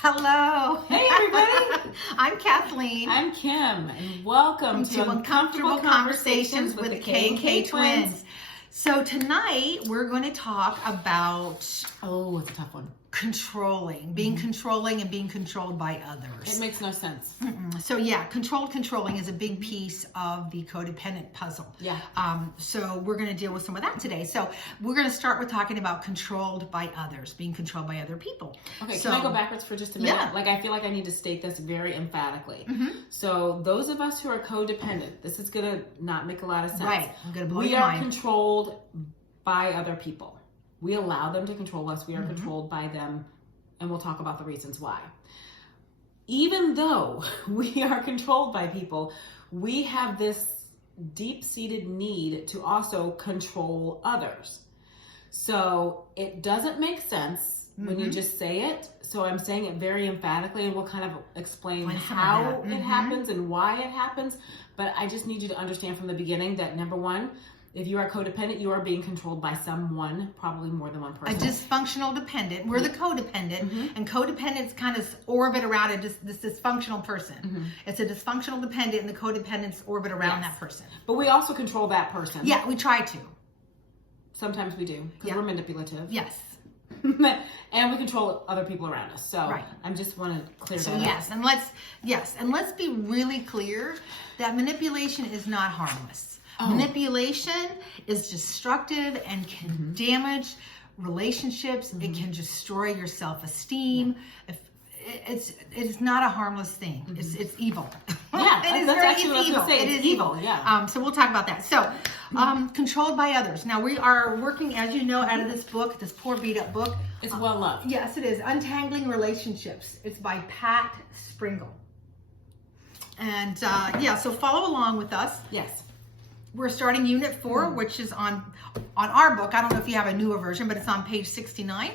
Hello. Hey, everybody. I'm Kathleen. I'm Kim, and welcome to Uncomfortable Conversations with the K&K Twins. So tonight we're going to talk about Oh, it's a tough one. being controlling and being controlled by others. It makes no sense. So controlling is a big piece of the codependent puzzle. Yeah. So we're going to deal with some of that today. So we're going to start with talking about controlled by others, being controlled by other people. Okay, so, can I go backwards for just a minute? Yeah. Like, I feel like I need to state this very emphatically. Mm-hmm. So those of us who are codependent, this is going to not make a lot of sense. Right. I'm going to blow We your are mind. controlled by other people. We allow them to control us. We are Mm-hmm. controlled by them, and we'll talk about the reasons why. Even though we are controlled by people, we have this deep-seated need to also control others. So it doesn't make sense when you just say it. So I'm saying it very emphatically, and we'll kind of explain how it happens and why it happens. But I just need you to understand from the beginning that, number one, if you are codependent, you are being controlled by someone, probably more than one person. A dysfunctional dependent. We're the codependent, and codependents kind of orbit around this dysfunctional person. It's a dysfunctional dependent, and the codependents orbit around that person. But we also control that person. Yeah, we try to. Sometimes we do, because we're manipulative. Yes. And we control other people around us. So I just want to clear that up. And let's be really clear that manipulation is not harmless. Oh. Manipulation is destructive and can damage relationships. It can destroy your self-esteem. It's not a harmless thing. It's evil. Yeah, It's evil. It is evil. Yeah. So we'll talk about that. So, controlled by others. Now we are working, as you know, out of this book, this poor beat-up book. It's well loved. Yes, it is. Untangling Relationships. It's by Pat Springle. And so follow along with us. Yes. We're starting Unit 4, which is on our book. I don't know if you have a newer version, but it's on page 69.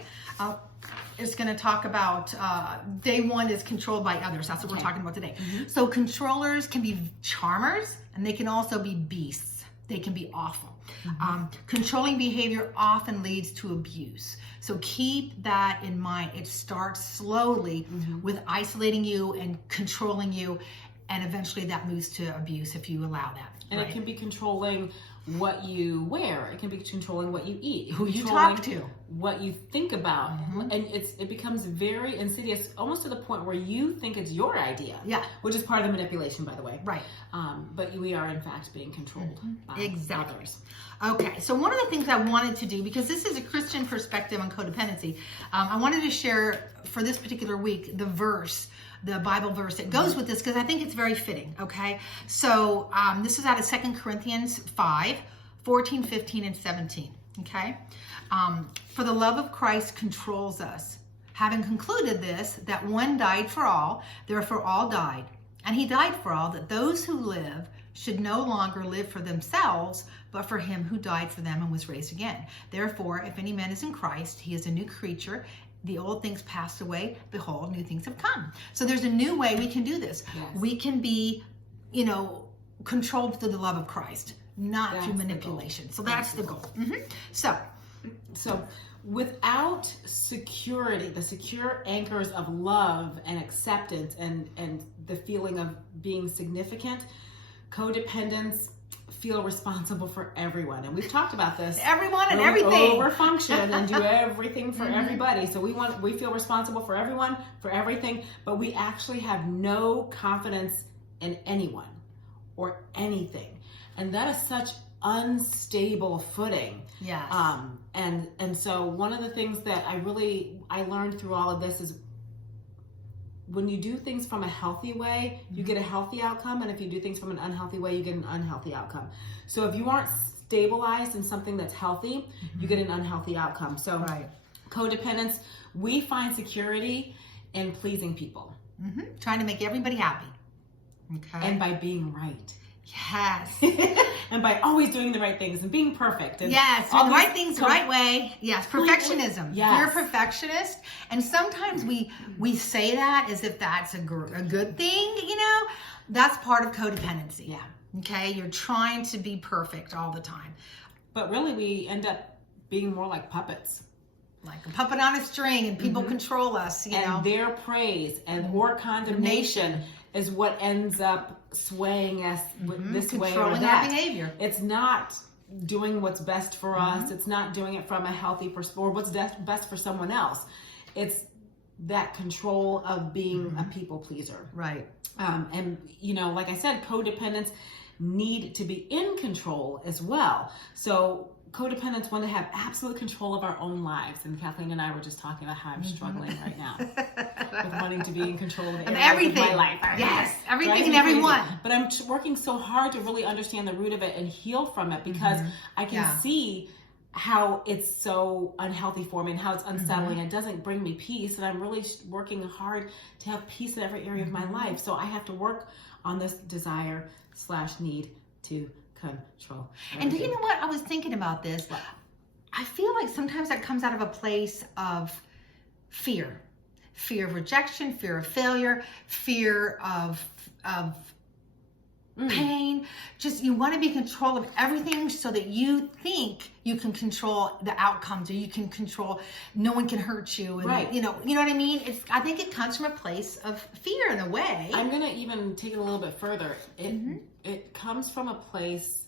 It's going to talk about day 1 is controlled by others. That's what we're talking about today. So controllers can be charmers, and they can also be beasts. They can be awful. Controlling behavior often leads to abuse. So keep that in mind. It starts slowly with isolating you and controlling you, and eventually that moves to abuse if you allow that. And it can be controlling what you wear. It can be controlling what you eat. Who you talk to. What you think about. And it becomes very insidious, almost to the point where you think it's your idea. Yeah. Which is part of the manipulation, by the way. Right. But we are, in fact, being controlled by others. Okay, so one of the things I wanted to do, because this is a Christian perspective on codependency, I wanted to share for this particular week the Bible verse that goes with this, because I think it's very fitting, okay? So this is out of 2 Corinthians 5, 14, 15, and 17, okay? For the love of Christ controls us, having concluded this, that one died for all, therefore all died. And he died for all, that those who live should no longer live for themselves, but for him who died for them and was raised again. Therefore, if any man is in Christ, he is a new creature. The old things passed away, behold, new things have come. So there's a new way we can do this. Yes. We can be, controlled through the love of Christ, not through manipulation. So that's the goal. So without security, the secure anchors of love and acceptance and the feeling of being significant, codependents feel responsible for everyone, and we've talked about this. Everyone and everything. Overfunction and do everything for everybody. So we feel responsible for everyone, for everything, but we actually have no confidence in anyone or anything, and that is such unstable footing. Yes. And so one of the things that I learned through all of this is, when you do things from a healthy way, you get a healthy outcome. And if you do things from an unhealthy way, you get an unhealthy outcome. So if you aren't stabilized in something that's healthy, you get an unhealthy outcome. So codependence, we find security in pleasing people. Trying to make everybody happy. Okay. And by being right. Yes. And by always doing the right things and being perfect. And yes, doing the right things the right way. Yes, perfectionism. Yes. You're a perfectionist. And sometimes we say that as if that's a good thing, That's part of codependency. Yeah. Okay? You're trying to be perfect all the time. But really, we end up being more like puppets. like a puppet on a string, and people control us, you know. And their praise and or condemnation is what ends up swaying us this way or Controlling that. our behavior. It's not doing what's best for us. It's not doing it from a healthy perspective or what's best for someone else. It's that control of being a people pleaser. Right. And, you know, like I said, codependents need to be in control as well. So codependents want to have absolute control of our own lives. And Kathleen and I were just talking about how I'm struggling right now with wanting to be in control of everything of my life. Yes, everything and everyone. But I'm working so hard to really understand the root of it and heal from it, because I can see how it's so unhealthy for me and how it's unsettling. It doesn't bring me peace, and I'm really working hard to have peace in every area of my life. So I have to work on this desire/need to control. And do you know what? I was thinking about this. I feel like sometimes that comes out of a place of fear. Fear of rejection, fear of failure, fear of pain. Just, you want to be in control of everything so that you think you can control the outcomes, or you can control, no one can hurt you. And you know what I mean? I think it comes from a place of fear in a way. I'm going to even take it a little bit further. It comes from a place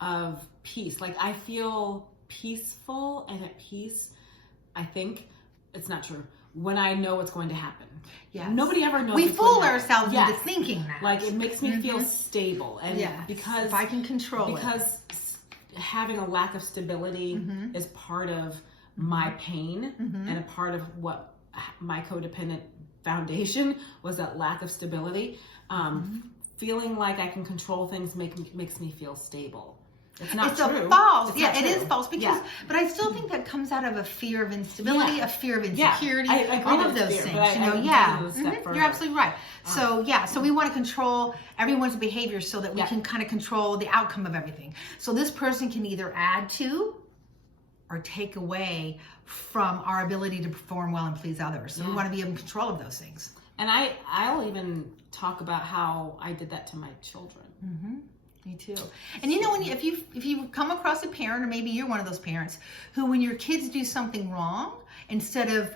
of peace. Like, I feel peaceful and at peace. I think it's not true when I know what's going to happen. Yes. Nobody ever knows. We fool ourselves into thinking that. Like, it makes me feel stable, and because if I can control because having a lack of stability is part of my pain, and a part of what my codependent foundation was, that lack of stability. Feeling like I can control things makes me feel stable. It's not true. False. It's it is false, because but I still think that comes out of a fear of instability, a fear of insecurity, all of those things. You're absolutely right. So so we want to control everyone's behavior so that we can kind of control the outcome of everything. So this person can either add to or take away from our ability to perform well and please others. So we want to be in control of those things. And I'll even talk about how I did that to my children. Me too. And you know, if you come across a parent, or maybe you're one of those parents who, when your kids do something wrong, instead of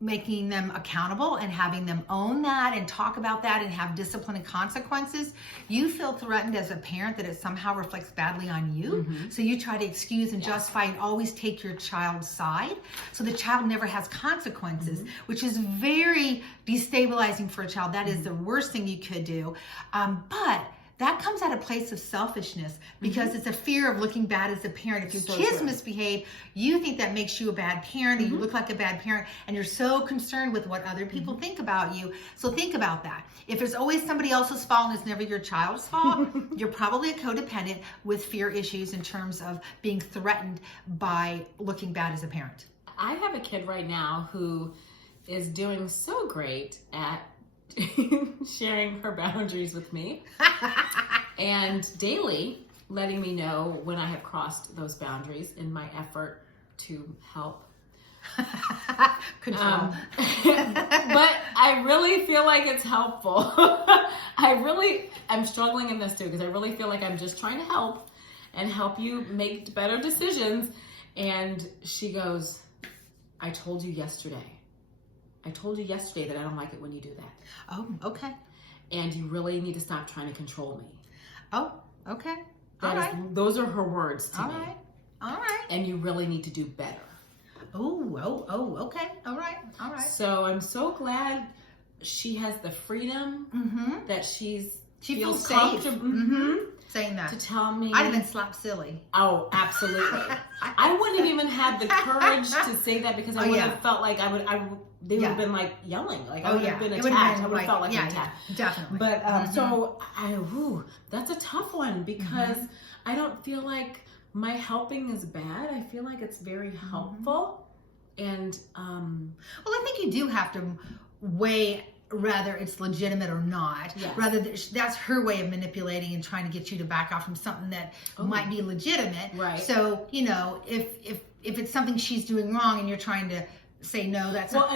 making them accountable and having them own that and talk about that and have discipline and consequences, you feel threatened as a parent that it somehow reflects badly on you. So you try to excuse and justify and always take your child's side. So the child never has consequences, which is very destabilizing for a child. That is the worst thing you could do. But that comes out of a place of selfishness, because it's a fear of looking bad as a parent. If your kids misbehave, you think that makes you a bad parent, or you look like a bad parent, and you're so concerned with what other people think about you. So think about that. If it's always somebody else's fault and it's never your child's fault, you're probably a codependent with fear issues in terms of being threatened by looking bad as a parent. I have a kid right now who is doing so great at sharing her boundaries with me and daily letting me know when I have crossed those boundaries in my effort to help control. But I really feel like it's helpful. I'm struggling in this too, because I really feel like I'm just trying to help you make better decisions. And she goes, I told you yesterday that I don't like it when you do that. Oh, okay. And you really need to stop trying to control me. Oh, okay. Those are her words to me. All right. And you really need to do better. Oh, okay. All right. So I'm so glad she has the freedom that she feels safe. Saying that. To tell me. I'd have been slapped silly. Oh, absolutely. I wouldn't have even had the courage to say that, because I would have felt like they would have been like yelling. Like I would have been attacked. I would have felt like an attack. Definitely. But so that's a tough one, because I don't feel like my helping is bad. I feel like it's very helpful. And well, I think you do have to weigh whether it's legitimate or not. Rather, that's her way of manipulating and trying to get you to back off from something that might be legitimate. Right. So, you know, if it's something she's doing wrong and you're trying to say no, that's one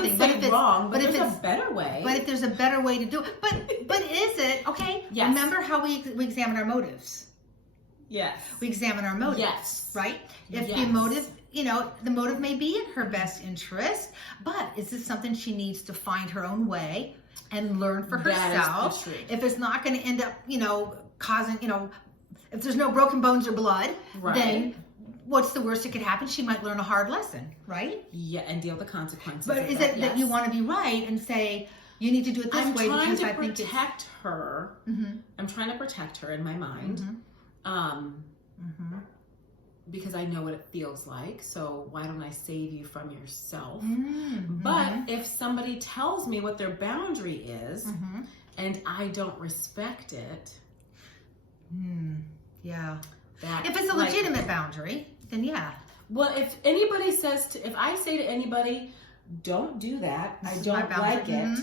thing. But if it's wrong, but if there's a better way. But if there's a better way to do it, but is it okay? Yes. Remember how we examine our motives. Yes. We examine our motives. Yes. Right. If the motive the motive may be in her best interest, but is this something she needs to find her own way and learn for herself? That is the truth. If it's not going to end up, causing, if there's no broken bones or blood, then what's the worst that could happen? She might learn a hard lesson, right? Yeah, and deal with the consequences. But is it that you want to be right and say, you need to do it this way because I think it's... her. I'm trying to protect her in my mind. Because I know what it feels like. So why don't I save you from yourself? But if somebody tells me what their boundary is and I don't respect it, if it's a legitimate boundary, then yeah. Well, if anybody if I say to anybody, don't do that, I don't like it,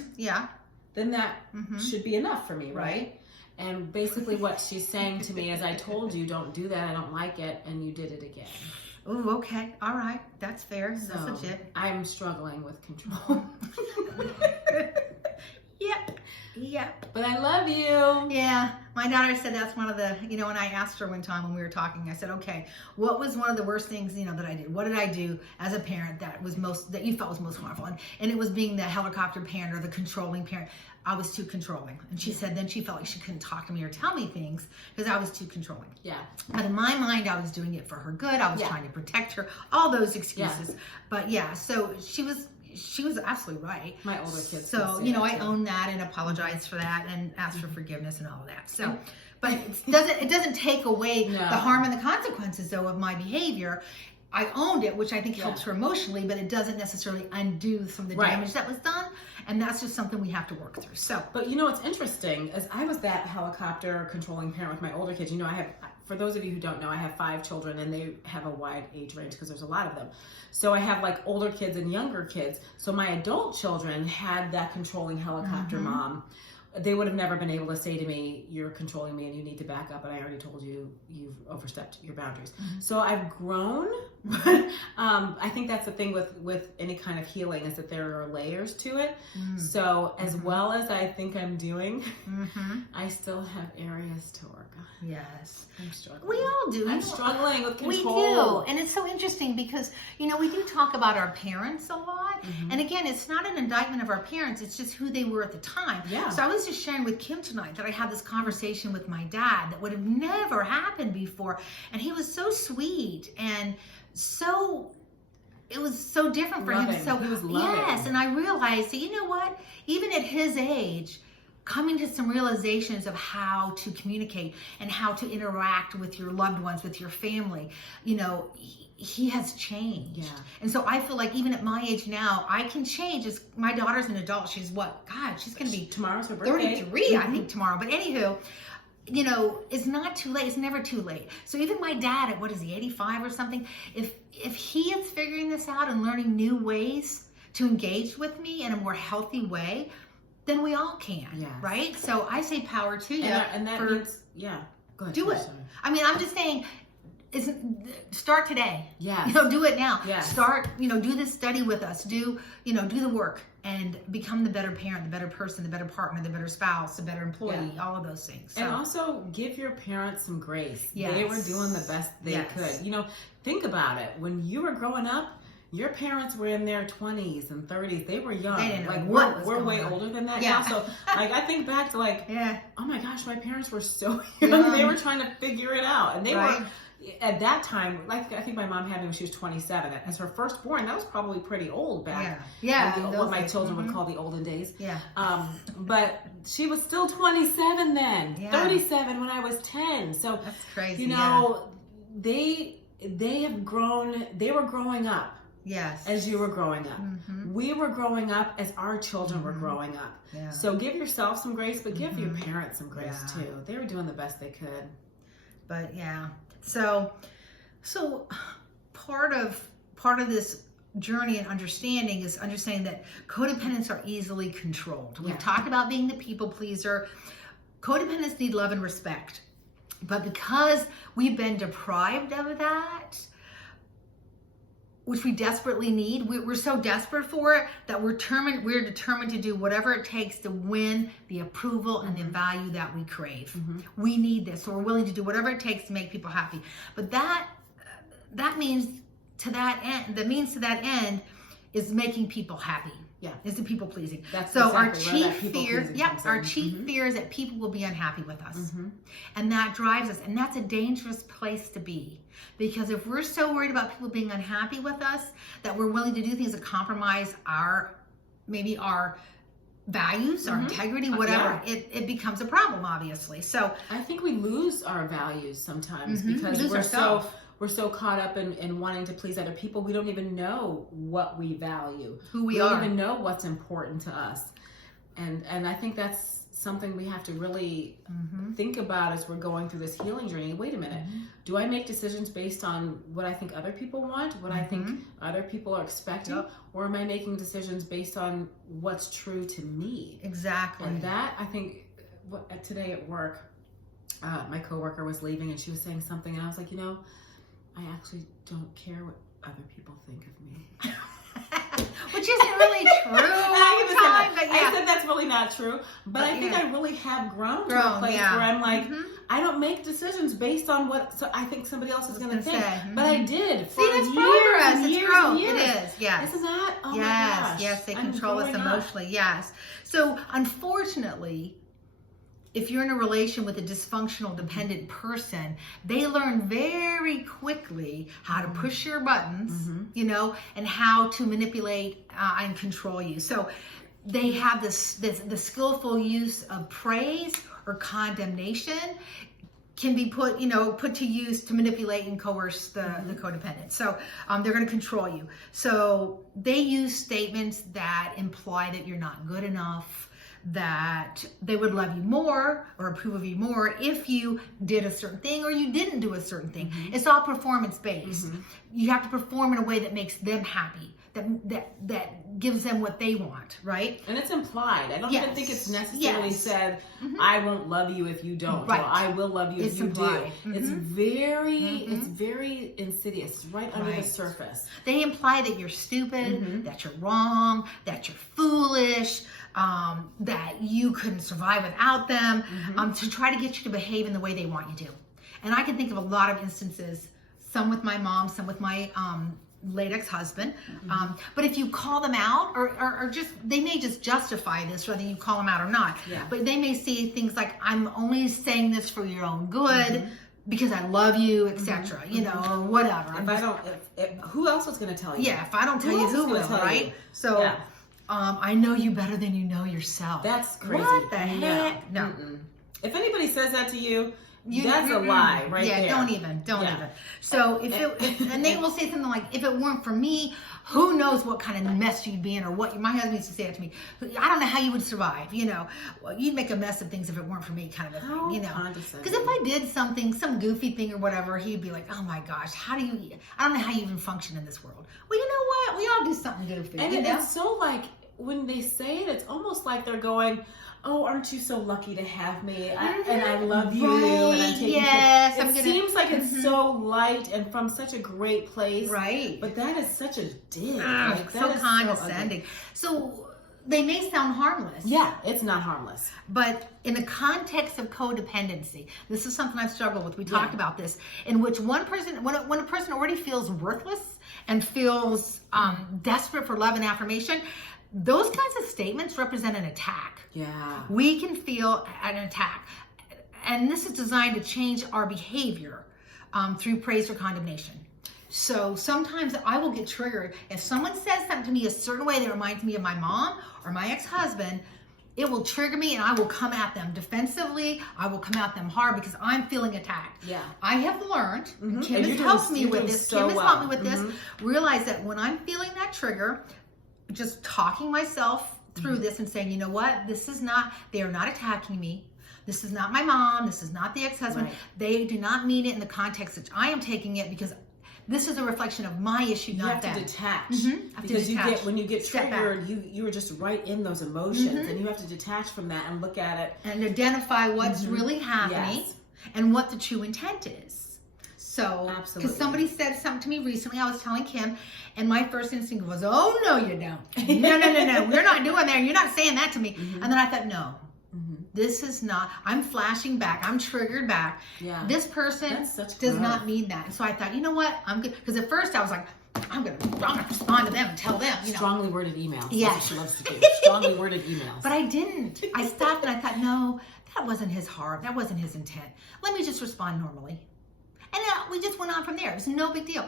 then that should be enough for me, right? And basically what she's saying to me is, I told you don't do that, I don't like it, and you did it again. Oh, okay. All right. That's fair. So that's legit. I'm struggling with control. Yep. But I love you. Yeah. My daughter said that's one of the, when I asked her one time when we were talking, I said, okay, what was one of the worst things, that I did? What did I do as a parent that you felt was most harmful? And it was being the helicopter parent or the controlling parent. I was too controlling. And she said then she felt like she couldn't talk to me or tell me things because I was too controlling. Yeah. But in my mind, I was doing it for her good. I was trying to protect her. All those excuses. Yeah. But yeah, so she was absolutely right. My older kids. So, I own that and apologize for that and ask for forgiveness and all of that. So, but it doesn't take away the harm and the consequences though of my behavior. I owned it, which I think helps her emotionally, but it doesn't necessarily undo some of the damage that was done. And that's just something we have to work through. So, but what's interesting is I was that helicopter controlling parent with my older kids. I have, for those of you who don't know, I have 5 children and they have a wide age range because there's a lot of them. So I have like older kids and younger kids. So my adult children had that controlling helicopter mom. They would have never been able to say to me, you're controlling me and you need to back up. And I already told you, you've overstepped your boundaries. So I've grown. I think that's the thing with any kind of healing is that there are layers to it. So as well as I think I'm doing, I still have areas to work on. Yes. I'm struggling. We all do. I'm struggling with control. We do. And it's so interesting because, we do talk about our parents a lot. And again, it's not an indictment of our parents. It's just who they were at the time. Yeah. So I was just sharing with Kim tonight that I had this conversation with my dad that would have never happened before. And he was so sweet and it was so different for him. So he was loving. Yes. And I realized that, what? Even at his age, coming to some realizations of how to communicate and how to interact with your loved ones, with your family, he has changed. Yeah. And so I feel like even at my age now, I can change. As my daughter's an adult. She's what? God, she's going to be tomorrow's her birthday. 33, I think tomorrow. But anywho, it's not too late. It's never too late. So even my dad at, what is he, 85 or something? If he is figuring this out and learning new ways to engage with me in a more healthy way, then we all can, right? So I say power to you. And that means, go ahead. Do it. Sorry. I mean, I'm just saying, start today. Yeah. Do it now. Yes. Start, do this study with us. Do the work and become the better parent, the better person, the better partner, the better spouse, the better employee, all of those things. So. And also give your parents some grace. Yes. They were doing the best they could. Think about it. When you were growing up, your parents were in their 20s and 30s. They were young. They didn't know we're way older than that now. So I think back to oh my gosh, my parents were so young. They were trying to figure it out. And they were, at that time, I think my mom had me when she was 27. As her firstborn, that was probably pretty old back. What my children would call the olden days. Yeah. But she was still 27 then. 37 when I was 10. So that's crazy. They have grown. They were growing up. Yes. As you were growing up. We were growing up as our children were growing up. Yeah. So give yourself some grace, but give your parents some grace too. They were doing the best they could. But so part of this journey and understanding is understanding that codependents are easily controlled. We've talked about being the people pleaser. Codependents need love and respect. But because we've been deprived of that, which we desperately need, we're so desperate for it that we're determined to do whatever it takes to win the approval and the value that we crave. We need this, so we're willing to do whatever it takes to make people happy. But that means to that end, the means to that end is making people happy. Yeah. Is the people pleasing. That's so exactly our where chief that people fear, pleasing yep, comes our in. chief fear is that people will be unhappy with us. Mm-hmm. And that drives us. And that's a dangerous place to be. Because if we're so worried about people being unhappy with us that we're willing to do things that compromise our values, our integrity, whatever, it becomes a problem, obviously. So I think we lose our values sometimes we because lose ourselves. we're so caught up in wanting to please other people. We don't even know what we value. Who we don't are. even know what's important to us. And I think that's something we have to really think about as we're going through this healing journey. Wait a minute. Do I make decisions based on what I think other people want, what I think other people are expecting, or am I making decisions based on what's true to me? Exactly. And that, I think, today at work, my coworker was leaving and she was saying something, and I was like, I actually don't care what other people think of me. Which isn't really true. I said that's really not true, but I think I really have grown to a place where I'm like, I don't make decisions based on what I think somebody else is going to think, but I did for years and years and years. It is, yes. Isn't that? Oh yes, my gosh. yes, they control us emotionally. Yes. So unfortunately, if you're in a relation with a dysfunctional, dependent person, they learn very quickly how to push your buttons, and how to manipulate and control you. So they have the skillful use of praise or condemnation can be put to use to manipulate and coerce the codependent. So they're going to control you. So they use statements that imply that you're not good enough, that they would love you more or approve of you more if you did a certain thing or you didn't do a certain thing. It's all performance based. You have to perform in a way that makes them happy, that gives them what they want, right? And it's implied. I don't even think it's necessarily said, I won't love you if you don't, or I will love you if you do. It's very insidious. It's right under the surface. They imply that you're stupid, that you're wrong, that you're foolish, that you couldn't survive without them, to try to get you to behave in the way they want you to. And I can think of a lot of instances, some with my mom, some with my late ex-husband. But if you call them out, or just, they may just justify this whether you call them out or not. But they may say things like, I'm only saying this for your own good, because I love you, etc. Or whatever. Who else was going to tell you? Yeah, if I don't tell you, who will, right? So I know you better than you know yourself. That's crazy. What the heck? No. If anybody says that to you, that's a lie right there. Don't even. So and they will say something like, if it weren't for me, who knows what kind of mess you'd be in, or what. My husband used to say that to me. I don't know how you would survive. You'd make a mess of things if it weren't for me, kind of a thing. Because if I did something, some goofy thing or whatever, he'd be like, oh my gosh, I don't know how you even function in this world. Well, you know what? We all do something goofy. And it's so like, when they say it, it's almost like they're going, oh, aren't you so lucky to have me? And I love you. Right. And I'm taking care. It seems like it's so light and from such a great place. Right. But that is such a dig. So condescending. So they may sound harmless. Yeah, it's not harmless. But in the context of codependency, this is something I've struggled with. We talked about this, in which one person, when a person already feels worthless and feels desperate for love and affirmation, those kinds of statements represent an attack. Yeah. We can feel an attack. And this is designed to change our behavior through praise or condemnation. So sometimes I will get triggered. If someone says something to me a certain way that reminds me of my mom or my ex-husband, it will trigger me, and I will come at them defensively. I will come at them hard because I'm feeling attacked. Yeah. I have learned, Kim has helped me with this. Kim has helped me with this. Realize that when I'm feeling that trigger, just talking myself through this and saying, you know what, they are not attacking me. This is not my mom. This is not the ex-husband. Right. They do not mean it in the context that I am taking it, because this is a reflection of my issue, not them. You have to detach. Because when you get triggered, you are just right in those emotions, and you have to detach from that and look at it. And identify what's really happening and what the true intent is. So, because somebody said something to me recently, I was telling Kim, and my first instinct was, oh, no, you don't. No, we're not doing that. You're not saying that to me. And then I thought, no, this is not, I'm flashing back. I'm triggered back. Yeah. This person does not mean that. And so I thought, you know what? I'm good. Because at first I was like, I'm gonna respond to them and tell them, Strongly worded emails. Yes. That's what she loves to do. Strongly worded emails. But I didn't. I stopped and I thought, no, that wasn't his heart. That wasn't his intent. Let me just respond normally. And we just went on from there. It was no big deal.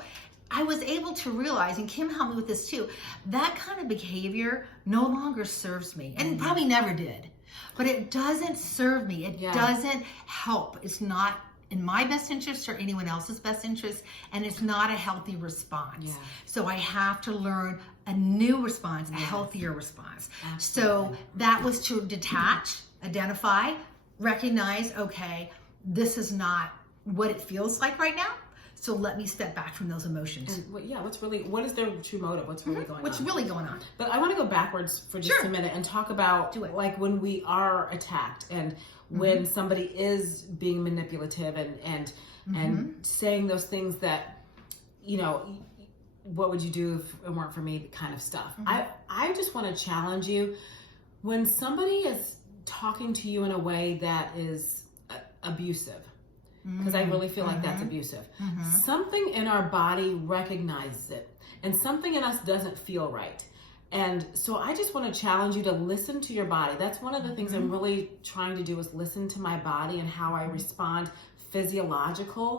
I was able to realize, and Kim helped me with this too, that kind of behavior no longer serves me, and probably never did. But it doesn't serve me. It doesn't help. It's not in my best interest or anyone else's best interest, and it's not a healthy response. Yeah. So I have to learn a new response, a healthier response. Absolutely. So that was to detach, identify, recognize, okay, this is not what it feels like right now. So let me step back from those emotions. And what is their true motive? What's really going on? What's really going on? But I want to go backwards for just a minute and talk about like when we are attacked and when somebody is being manipulative and saying those things that, what would you do if it weren't for me kind of stuff. I just want to challenge you when somebody is talking to you in a way that is abusive, because I really feel like that's abusive. Something in our body recognizes it, and something in us doesn't feel right. And so I just want to challenge you to listen to your body. That's one of the things I'm really trying to do, is listen to my body and how I respond physiologically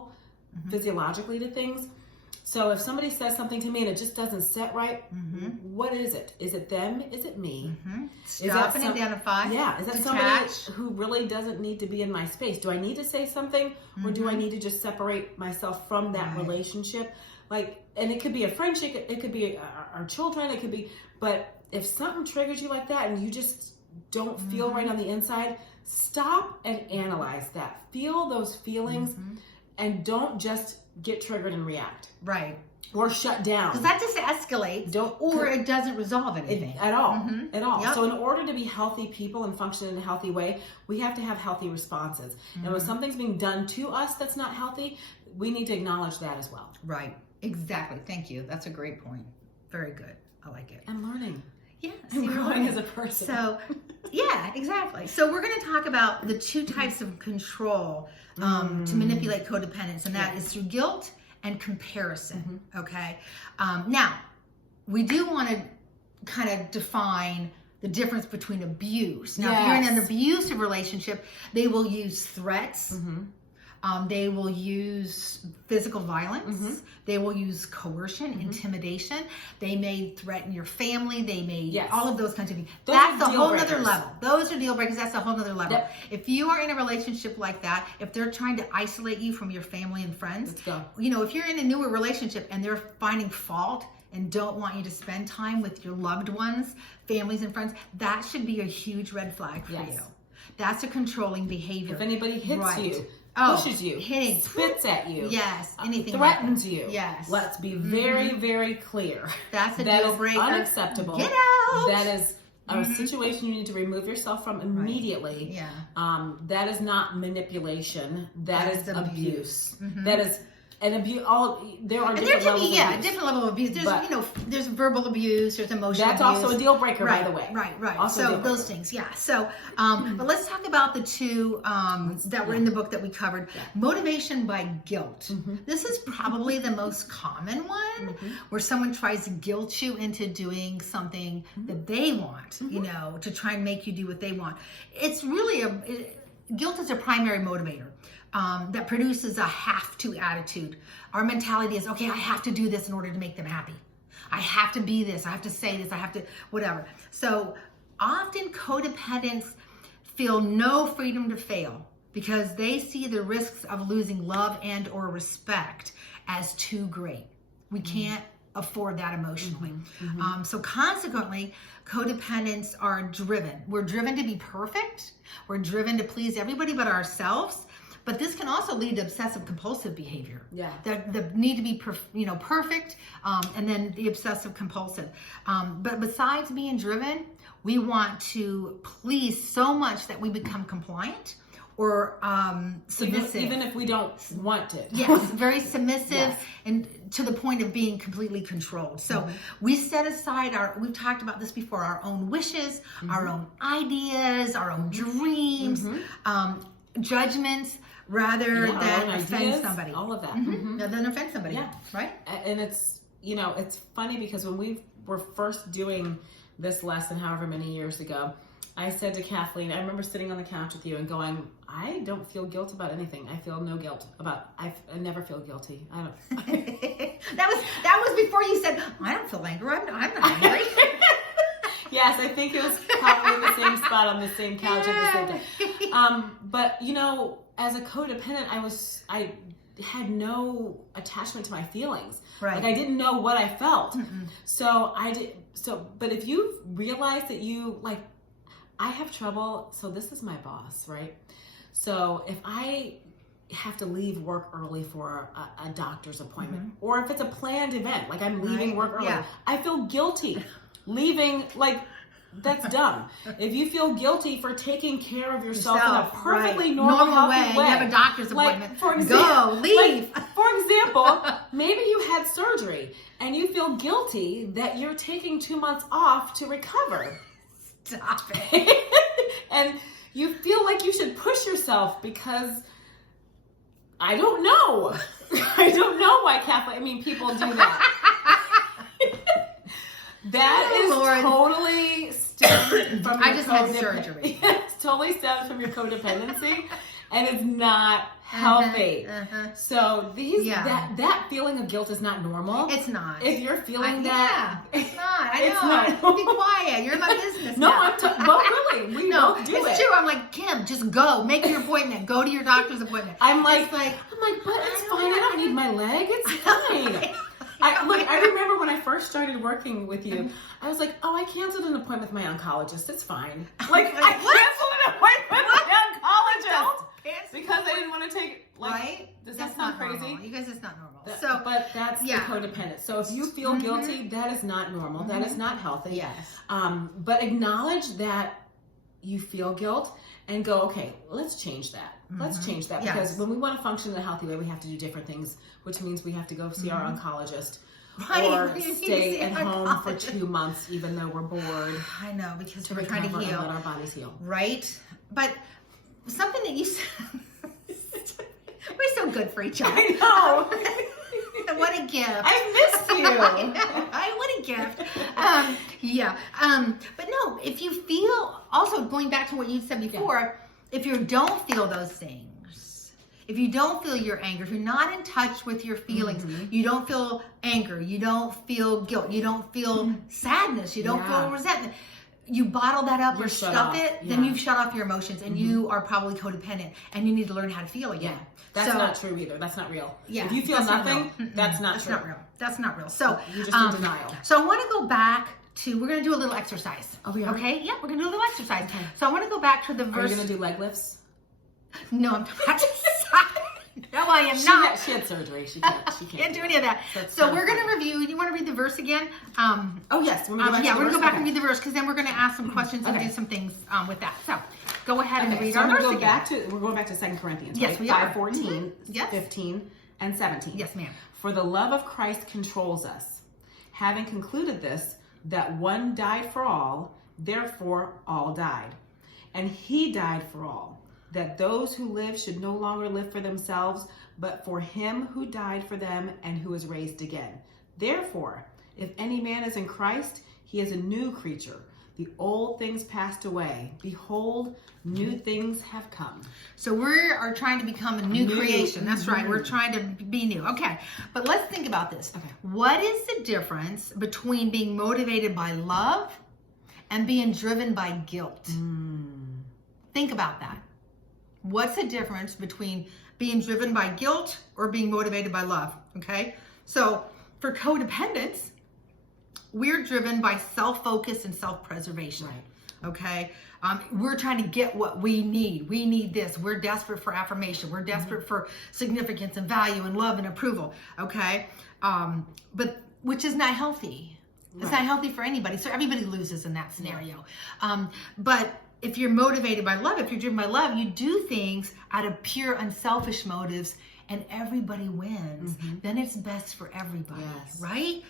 to things. So if somebody says something to me and it just doesn't sit right, what is it? Is it them? Is it me? Stop and identify. Yeah. Is that somebody who really doesn't need to be in my space? Do I need to say something, or do I need to just separate myself from that relationship? Like, and it could be a friendship, it could be our children, it could be, but if something triggers you like that and you just don't feel right on the inside, stop and analyze that. Feel those feelings and don't just get triggered and react. Right. Or shut down. Because that just escalates, or it doesn't resolve anything. At all. At all. Yep. So in order to be healthy people and function in a healthy way, we have to have healthy responses. And when something's being done to us that's not healthy, we need to acknowledge that as well. Right. Exactly. Thank you. That's a great point. Very good. I like it. I'm learning. Yeah. I'm growing as a person. So, yeah, exactly. So we're going to talk about the two types of control to manipulate codependence, and that is through guilt and comparison. Okay. Now, we do want to kind of define the difference between abuse. Now, if you're in an abusive relationship, they will use threats. They will use physical violence. They will use coercion, intimidation. They may threaten your family. They may, all of those kinds of things. That's a whole other level. Those are deal breakers. That's a whole other level. Yep. If you are in a relationship like that, if they're trying to isolate you from your family and friends, Let's go. if you're in a newer relationship and they're finding fault and don't want you to spend time with your loved ones, families and friends, that should be a huge red flag for you. That's a controlling behavior. If anybody hits you, pushes you, hitting, spits at you, anything threatens like you, yes. Let's be very, very clear. That's a deal breaker. Unacceptable. Get out. That is a situation you need to remove yourself from immediately. Yeah. That is not manipulation. That is abuse. That is an abuse. There are different levels. Different level of abuse. There's there's verbal abuse. There's emotional abuse. That's also a deal breaker, by the way. Right. Also so those things, So, but let's talk about the two that were in the book that we covered. Motivation by guilt. This is probably the most common one, where someone tries to guilt you into doing something that they want. To try and make you do what they want. It's really guilt is a primary motivator. That produces a have to attitude. Our mentality is, okay, I have to do this in order to make them happy. I have to be this. I have to say this. I have to whatever. So often codependents feel no freedom to fail because they see the risks of losing love and or respect as too great. We can't afford that emotionally. So consequently, codependents are driven. We're driven to be perfect. We're driven to please everybody but ourselves. But this can also lead to obsessive compulsive behavior. Yeah. The need to be perfect, and then the obsessive compulsive. But besides being driven, we want to please so much that we become compliant or submissive. Even if we don't want it. Yes, very submissive and to the point of being completely controlled. So we set aside we've talked about this before, our own wishes, our own ideas, our own dreams, judgments, rather than offend somebody. All of that. Rather than offend somebody. Yeah. Right? And it's, it's funny because when we were first doing this lesson, however many years ago, I said to Kathleen, I remember sitting on the couch with you and going, I don't feel guilt about anything. I feel no guilt I never feel guilty. I don't. that was before you said, I don't feel anger. I'm not angry. Yes, I think it was probably the same spot on the same couch at the same time. But as a codependent, I had no attachment to my feelings. Right. Like I didn't know what I felt. But if you realize that I have trouble, so this is my boss, right? So if I have to leave work early for a doctor's appointment, or if it's a planned event, like I'm leaving work early, I feel guilty leaving, that's dumb. If you feel guilty for taking care of yourself in a perfectly normal way, you have a doctor's appointment, for example, go, leave. For example, maybe you had surgery and you feel guilty that you're taking 2 months off to recover. Stop it. And you feel like you should push yourself because I don't know. I don't know why people do that. That is totally stemmed from your I just had surgery. It's totally stemmed from your codependency, and it's not healthy. So that feeling of guilt is not normal. It's not. If you're feeling that, it's not. I it's know. not. Be quiet. You're in my business. No, now. but really, we don't do it's it. true. I'm like, Kim, just go. Make your appointment. Go to your doctor's appointment. I'm like, but it's fine. I don't need my leg. It's fine. I remember when I first started working with you, I was like, I canceled an appointment with my oncologist. It's fine. I canceled an appointment with my oncologist because I didn't want to take, does that sound crazy? Normal. You guys, it's not normal. But that's the codependent. So if you feel guilty, that is not normal. That is not healthy. Yes. But acknowledge that you feel guilt and go, okay, let's change that. Let's change that because when we want to function in a healthy way, we have to do different things, which means we have to go see our oncologist or stay at home for 2 months, even though we're bored. I know, because we're recover trying to heal. And let our bodies heal. Right? But something that you said, we're so good for each other. I know. What a gift. I missed you. What a gift. But no, if you feel, also going back to what you said before, if you don't feel those things, if you don't feel your anger, if you're not in touch with your feelings, you don't feel anger, you don't feel guilt, you don't feel sadness, you don't feel resentment, you bottle that up or stuff it, then you've shut off your emotions and you are probably codependent and you need to learn how to feel again. That's not true either. That's not real. Yeah, if you feel nothing, that's not true. Not real. That's not real. So you're just in denial. So I want to go back to, we're going to do a little exercise. Oh, we are? Okay? Yeah, we're going to do a little exercise. Okay. So I want to go back to the verse. Are you going to do leg lifts? No, I'm not. No, I am not. She had surgery. She can't do any of that. So we're going to review. You want to read the verse again? Oh, yes. We're going to go back and read the verse because then we're going to ask some questions and do some things with that. So go ahead and read our verse again. We're going back to 2 Corinthians. Yes, right? we are. 5:14, 15, and 17. Yes, ma'am. For the love of Christ controls us, having concluded this, that one died for all, therefore all died. And he died for all, that those who live should no longer live for themselves, but for him who died for them and who is raised again. Therefore, if any man is in Christ, he is a new creature. The old things passed away. Behold, new things have come. So we are trying to become a new creation. That's right. We're trying to be new. Okay. But let's think about this. Okay. What is the difference between being motivated by love and being driven by guilt? Think about that. What's the difference between being driven by guilt or being motivated by love? Okay. So for codependence, we're driven by self-focus and self-preservation. Right. Okay. We're trying to get what we need. We need this. We're desperate for affirmation. We're desperate for significance and value and love and approval. Okay. But which is not healthy. It's not healthy for anybody. So everybody loses in that scenario. But if you're motivated by love, if you're driven by love, you do things out of pure unselfish motives and everybody wins. Then it's best for everybody, right?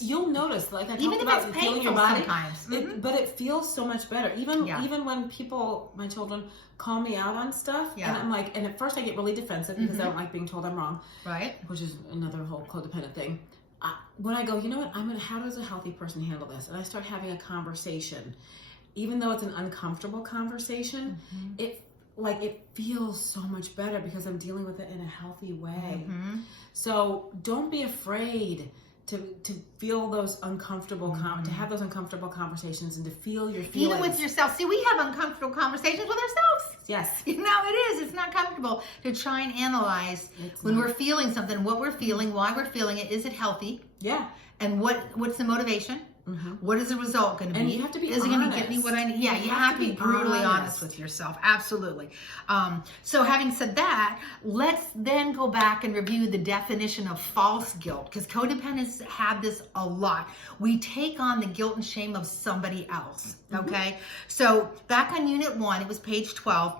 You'll notice, like I talked about feeling your body, sometimes. But it feels so much better. Even when people, my children, call me out on stuff, and I'm like, and at first I get really defensive because I don't like being told I'm wrong, right? Which is another whole codependent thing. when I go, you know what, how does a healthy person handle this? And I start having a conversation, even though it's an uncomfortable conversation, it feels so much better because I'm dealing with it in a healthy way. So don't be afraid to feel those uncomfortable, to have those uncomfortable conversations and to feel your feelings. Even with yourself. See, we have uncomfortable conversations with ourselves. Yes. You know, it is. It's not comfortable to try and analyze when we're feeling something, what we're feeling, why we're feeling it. Is it healthy? Yeah. And what's the motivation? What is the result going to be? And you have to be honest. Is it going to get me what I need? Yeah, you have to be brutally honest with yourself. Absolutely. So having said that, let's then go back and review the definition of false guilt, because codependents have this a lot. We take on the guilt and shame of somebody else. Okay. So back on Unit 1, it was page 12.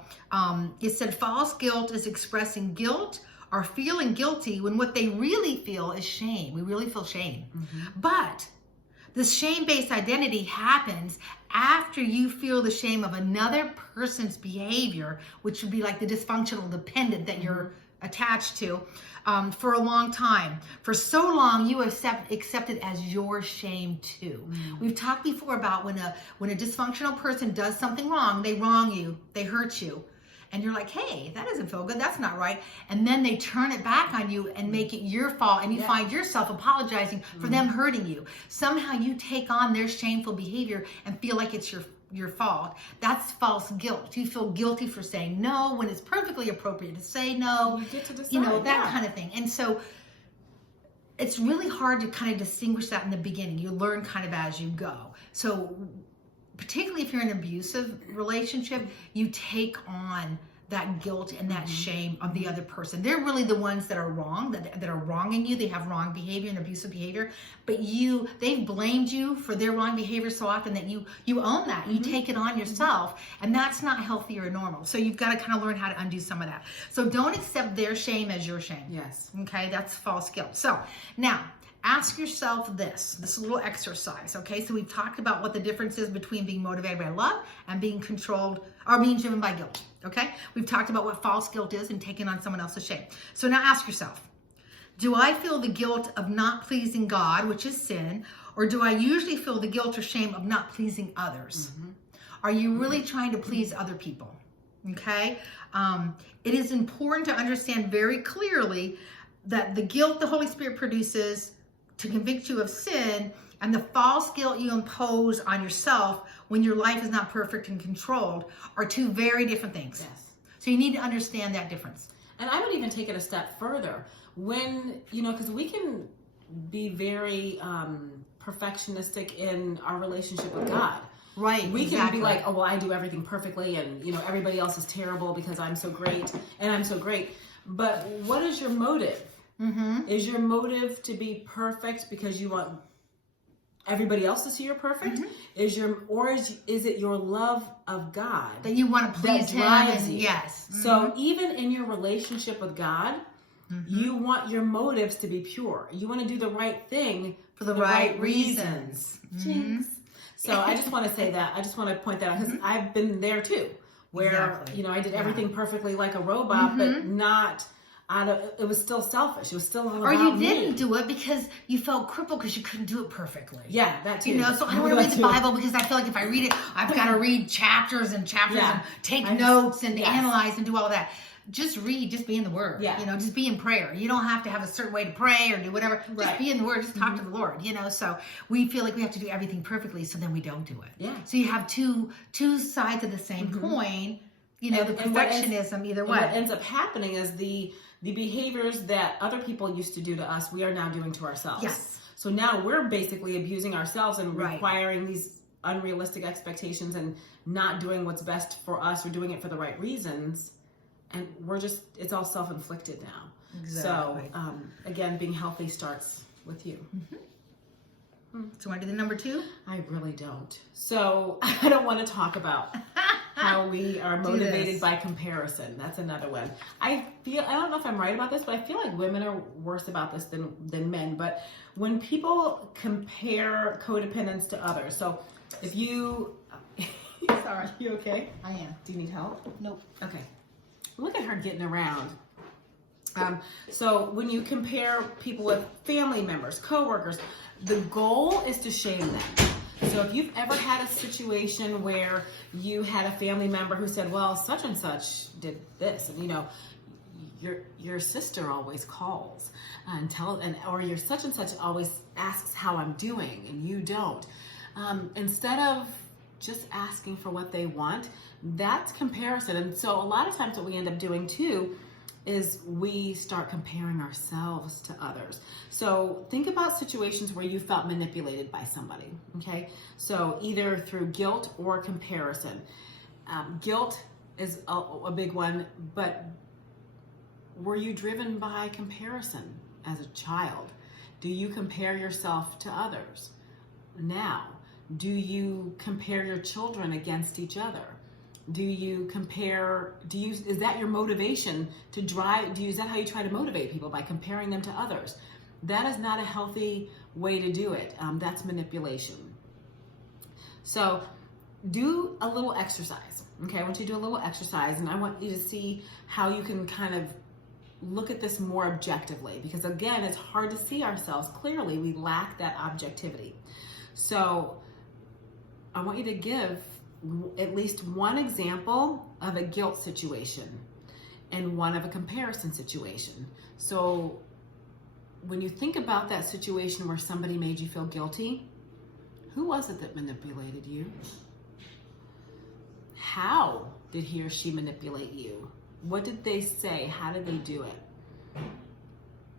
It said false guilt is expressing guilt or feeling guilty when what they really feel is shame. We really feel shame. But this shame-based identity happens after you feel the shame of another person's behavior, which would be like the dysfunctional dependent that you're attached to, for a long time. For so long, you accept it as your shame too. We've talked before about when a dysfunctional person does something wrong, they wrong you, they hurt you. And you're like, hey, that doesn't feel good. That's not right. And then they turn it back on you and make it your fault. And you find yourself apologizing for them hurting you. Somehow you take on their shameful behavior and feel like it's your fault. That's false guilt. You feel guilty for saying no when it's perfectly appropriate to say no. You get to decide, that kind of thing. And so it's really hard to kind of distinguish that in the beginning. You learn kind of as you go. So particularly if you're in an abusive relationship, you take on that guilt and that shame of the other person. They're really the ones that are wrong, that are wronging you. They have wrong behavior and abusive behavior, but they've blamed you for their wrong behavior so often that you own that. You take it on yourself, and that's not healthy or normal. So you've got to kind of learn how to undo some of that. So don't accept their shame as your shame. Yes. Okay, that's false guilt. So now, ask yourself this little exercise, okay? So we've talked about what the difference is between being motivated by love and being controlled or being driven by guilt, okay? We've talked about what false guilt is and taking on someone else's shame. So now ask yourself, do I feel the guilt of not pleasing God, which is sin, or do I usually feel the guilt or shame of not pleasing others? Are you really trying to please other people, okay? It is important to understand very clearly that the guilt the Holy Spirit produces to convict you of sin and the false guilt you impose on yourself when your life is not perfect and controlled are two very different things. Yes. So you need to understand that difference. And I would even take it a step further. When, because we can be very perfectionistic in our relationship with God. Right. We can be like, oh, well, I do everything perfectly and, everybody else is terrible because I'm so great and I'm so great. But what is your motive? Is your motive to be perfect because you want everybody else to see you're perfect? Is it your love of God that you want to please Him? Yes. So even in your relationship with God, you want your motives to be pure. You want to do the right thing for the right reasons. Jinx. So I just want to say that. I just want to point that out because I've been there too, where I did everything perfectly like a robot, but not. It was still selfish. It was still all about me. Or you me. didn't do it because you felt crippled because you couldn't do it perfectly. Yeah, that too. So I don't want to read the Bible because I feel like if I read it, I've got to read chapters and chapters and take notes and analyze and do all of that. Just read, just be in the Word. Yeah. Just be in prayer. You don't have to have a certain way to pray or do whatever. Just be in the Word. Just talk to the Lord. So we feel like we have to do everything perfectly, so then we don't do it. Yeah. So you have two sides of the same coin. The perfectionism either way. What ends up happening is the behaviors that other people used to do to us, we are now doing to ourselves. Yes. So now we're basically abusing ourselves and requiring these unrealistic expectations and not doing what's best for us or doing it for the right reasons. And it's all self-inflicted now. Exactly. So, again, being healthy starts with you. So want to do the number 2? I really don't. So I don't want to talk about how we are motivated by comparison. That's another one. I don't know if I'm right about this, but I feel like women are worse about this than men. But when people compare codependence to others, so if you, sorry, you okay? I am. Do you need help? Nope. Okay. Look at her getting around. So when you compare people with family members, coworkers, the goal is to shame them. So if you've ever had a situation where you had a family member who said, well, such and such did this, and your sister always calls or your such and such always asks how I'm doing and you don't. Instead of just asking for what they want, that's comparison. And so a lot of times what we end up doing too is we start comparing ourselves to others. So think about situations where you felt manipulated by somebody, okay? So either through guilt or comparison. Guilt is a big one, but were you driven by comparison as a child? Do you compare yourself to others? Now, do you compare your children against each other? Is that your motivation to drive? Is that how you try to motivate people, by comparing them to others? That is not a healthy way to do it. That's manipulation. So do a little exercise. Okay, I want you to do a little exercise, and I want you to see how you can kind of look at this more objectively, because again, it's hard to see ourselves clearly. We lack that objectivity. So I want you to give at least one example of a guilt situation and one of a comparison situation. So when you think about that situation where somebody made you feel guilty, who was it that manipulated you? How did he or she manipulate you? What did they say? How did they do it?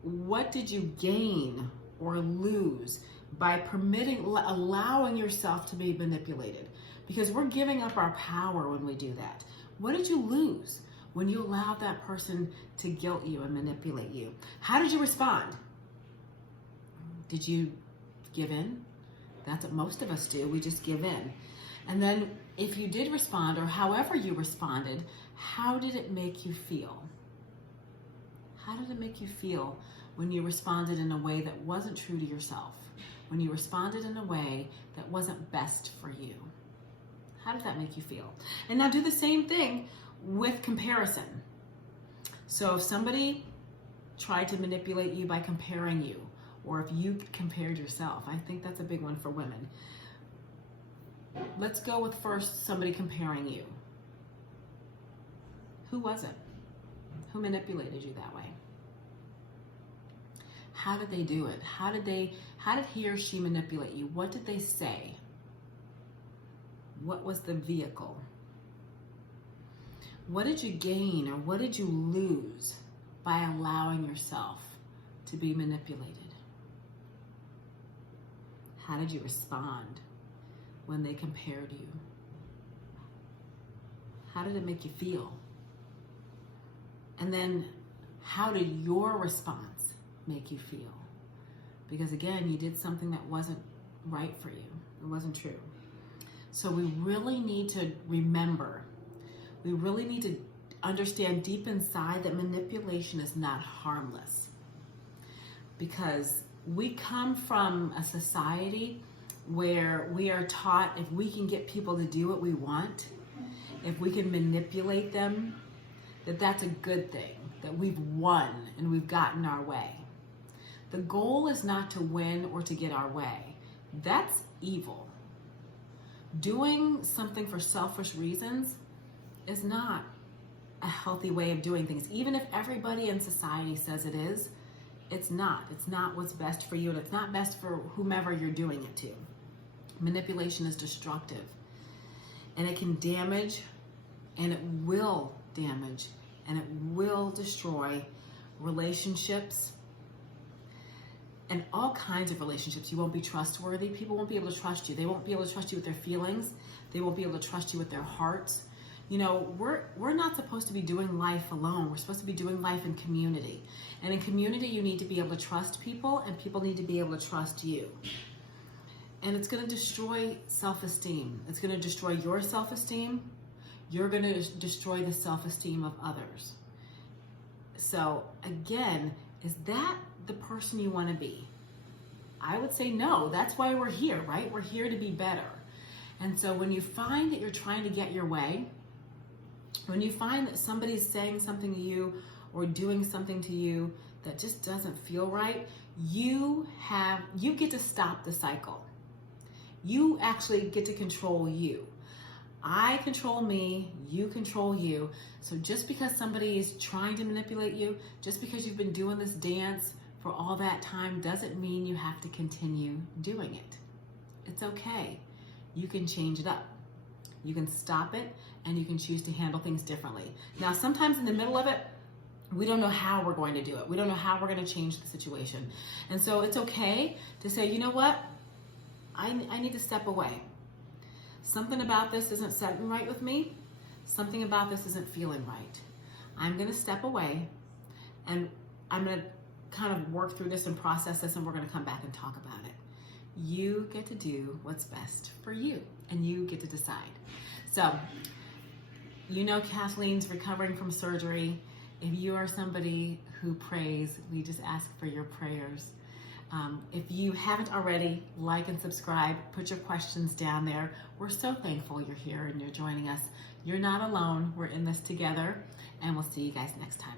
What did you gain or lose by allowing yourself to be manipulated? Because we're giving up our power when we do that. What did you lose when you allowed that person to guilt you and manipulate you? How did you respond? Did you give in? That's what most of us do. We just give in. And then if you did respond, or however you responded, how did it make you feel? How did it make you feel when you responded in a way that wasn't true to yourself? When you responded in a way that wasn't best for you? How did that make you feel? And now do the same thing with comparison. So if somebody tried to manipulate you by comparing you, or if you compared yourself, I think that's a big one for women. Let's go with first somebody comparing you. Who was it? Who manipulated you that way? How did they do it? How did he or she manipulate you? What did they say? What was the vehicle? What did you gain or what did you lose by allowing yourself to be manipulated? How did you respond when they compared you? How did it make you feel? And then how did your response make you feel? Because again, you did something that wasn't right for you. It wasn't true. So we really need to remember, we really need to understand deep inside that manipulation is not harmless. Because we come from a society where we are taught if we can get people to do what we want, if we can manipulate them, that's a good thing, that we've won and we've gotten our way. The goal is not to win or to get our way. That's evil. Doing something for selfish reasons is not a healthy way of doing things. Even if everybody in society says it is, it's not. It's not what's best for you, and it's not best for whomever you're doing it to. Manipulation is destructive, and it can damage, and it will damage, and it will destroy relationships and all kinds of relationships. You won't be trustworthy. People won't be able to trust you. They won't be able to trust you with their feelings. They won't be able to trust you with their hearts. You know, we're not supposed to be doing life alone. We're supposed to be doing life in community. And in community, you need to be able to trust people, and people need to be able to trust you. And it's going to destroy self-esteem. It's going to destroy your self-esteem. You're going to destroy the self-esteem of others. So again, is that the person you want to be? I would say no. That's why we're here, right? We're here to be better. And so when you find that you're trying to get your way, when you find that somebody's saying something to you or doing something to you that just doesn't feel right, you get to stop the cycle. You actually get to control you. I control me, you control you. So just because somebody is trying to manipulate you, just because you've been doing this dance for all that time, doesn't mean you have to continue doing it. It's okay. You can change it up. You can stop it, and you can choose to handle things differently. Now, sometimes in the middle of it, we don't know how we're going to do it. We don't know how we're going to change the situation. And so it's okay to say, you know what? I need to step away. Something about this isn't setting right with me. Something about this isn't feeling right. I'm going to step away, and I'm going to kind of work through this and process this, and we're going to come back and talk about it. You get to do what's best for you, and you get to decide. So, you know Kathleen's recovering from surgery. If you are somebody who prays, we just ask for your prayers. If you haven't already, like and subscribe, put your questions down there. We're so thankful you're here and you're joining us. You're not alone. We're in this together, and we'll see you guys next time.